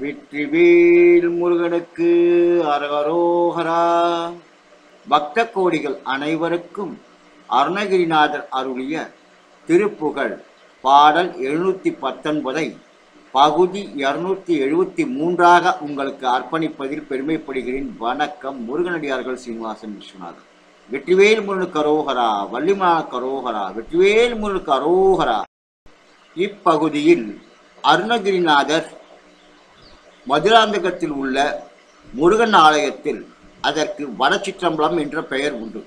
வெற்றிவேல் முருகனுக்கு அரகரோகரா. பக்த கோடிகள் அனைவருக்கும் அருணகிரிநாதர் அருளிய திருப்புகழ். பாடல் எழுநூற்றி பத்தொன்பதை பகுதி இருநூத்தி எழுபத்தி மூன்றாக உங்களுக்கு அர்ப்பணிப்பதில் பெருமைப்படுகிறேன். வணக்கம். முருகனடியார்கள் சீனிவாசன் விஸ்வநாதன் வெற்றிவேல் முருகனுக்கு அரோகரா. வள்ளிமா கரோகரா வெற்றிவேல் முருகனுக்கு அரோகரா. இப்பகுதியில் அருணகிரிநாதர் மதுராந்தகத்தில் உள்ள முருகன் ஆலயத்தில் அதற்கு வடச்சிற்றம்பலம் என்ற பெயர் உண்டு.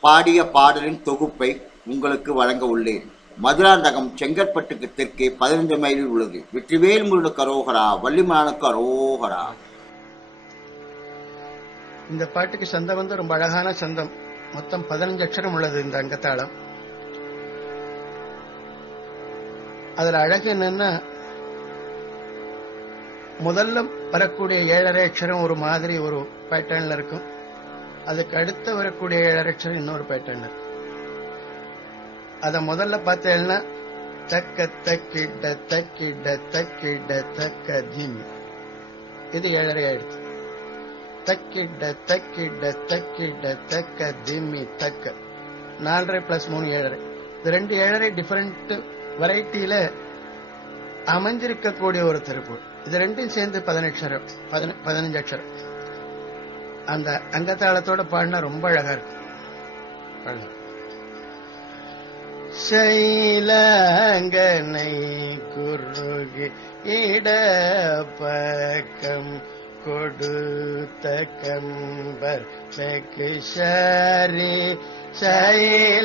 பாடிய பாடலின் தொகுப்பை உங்களுக்கு வழங்க உள்ளேன். மதுராந்தகம் செங்கற்பட்டுக்கு தெற்கே பதினைந்து மைலில் உள்ளது. வெற்றிவேல் முருகனுக்கு அரோகரா வள்ளிமலனுக்கு அரோகரா. இந்த பாட்டுக்கு சந்தம் வந்து ரொம்ப அழகான சந்தம். மொத்தம் பதினஞ்சு அக்ஷரம் உள்ளது இந்த அங்கத்தாளம். அதுல அழகு என்னன்னா முதல்ல வரக்கூடிய ஏழரை அக்ஷரம் ஒரு மாதிரி ஒரு பேட்டர்ன்ல இருக்கும். அதுக்கு அடுத்து வரக்கூடிய ஏழரை அக்ஷரம் இன்னொரு பேட்டர்ன் இருக்கும். அத முதல்ல பார்த்தேன்னா தக்க தக்கிட தக்கிட தக்கிட தக்க தீமி. இது ஏழரை ஆயிடுச்சு தக்கிட தக்கிட தக்கிட தக்க திம்மி தக்க. நாலரை பிளஸ் மூணு ஏழரை. இது ரெண்டு ஏழரை டிஃபரெண்ட் வெரைட்டியில அமைஞ்சிருக்கக்கூடிய ஒரு திருப்பூர் இது ரெண்டும் சேர்ந்து பதினெட்டு பதினஞ்சு அக்ஷரம். அந்த அங்கத்தாளத்தோட பாடினா ரொம்ப அழகா இருக்கும் பாடலாம். குருகி இட பக்கம் கொடுத்த கம்பர் வெகு சரி. சைலங்கனை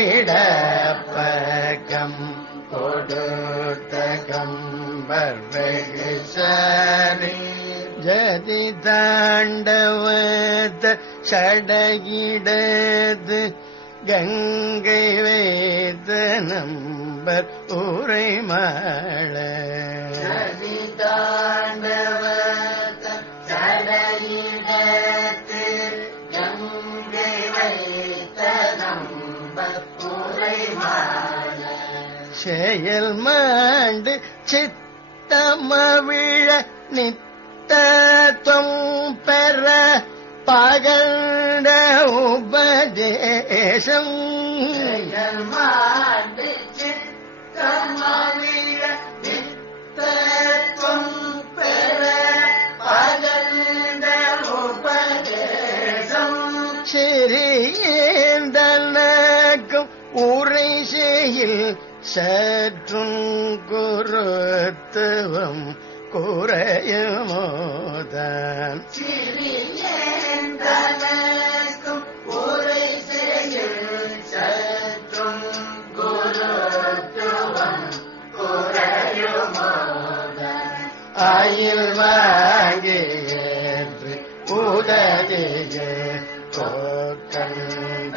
இட பக்கம் கொடுத்த கம்பர் வெகு சரி ஜதி தாண்டவத சடகிடது கங்கை வேத நம்பர் உரை மாள செயல் மாண்டு சித்தமவிழ நித்தத்துவம் பெற பகண்ட உபதேசம். சிறியந்தனக்கும் உரை செய்யில் சற்றும் குருத்துவம் குறையுமோதான் ஆயில் வாங்கியேற்று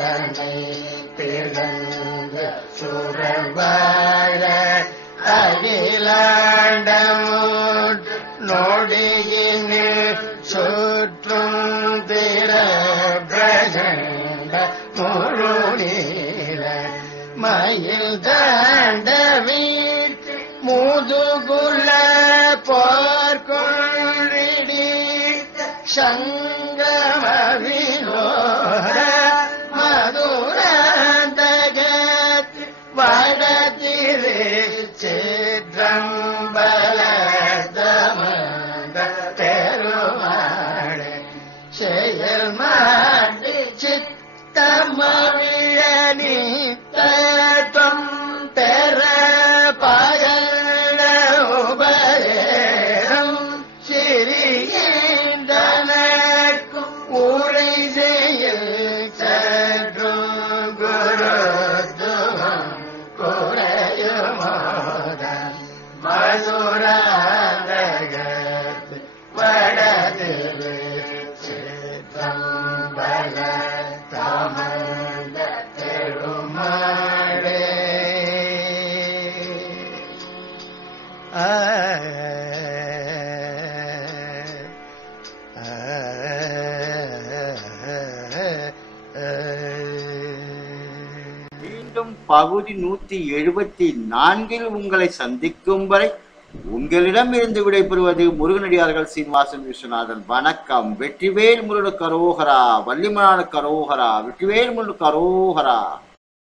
தன்னை பிறந்த சுரவாழ அகிலாண்டமுட் நொடியினில் சுற்றும் திர பிரகண்ட முருநீர மயில் தாண்ட வீட்டு முதுகுல போர்கொள்ளிடி சங்க செயல் மாண்டு சித்தமவிழ மீண்டும் பகுதி நூத்தி எழுபத்தி நான்கில் உங்களை சந்திக்கும் வரை உங்களிடம் இருந்து விடைபெறுவது முருகனடியார்கள் சீனிவாசன் விஸ்வநாதன். வணக்கம். வெற்றிவேல் முருடு கரோகரா. வள்ளிமலான கரோகரா. வெற்றிவேல் முருடு கரோகரா.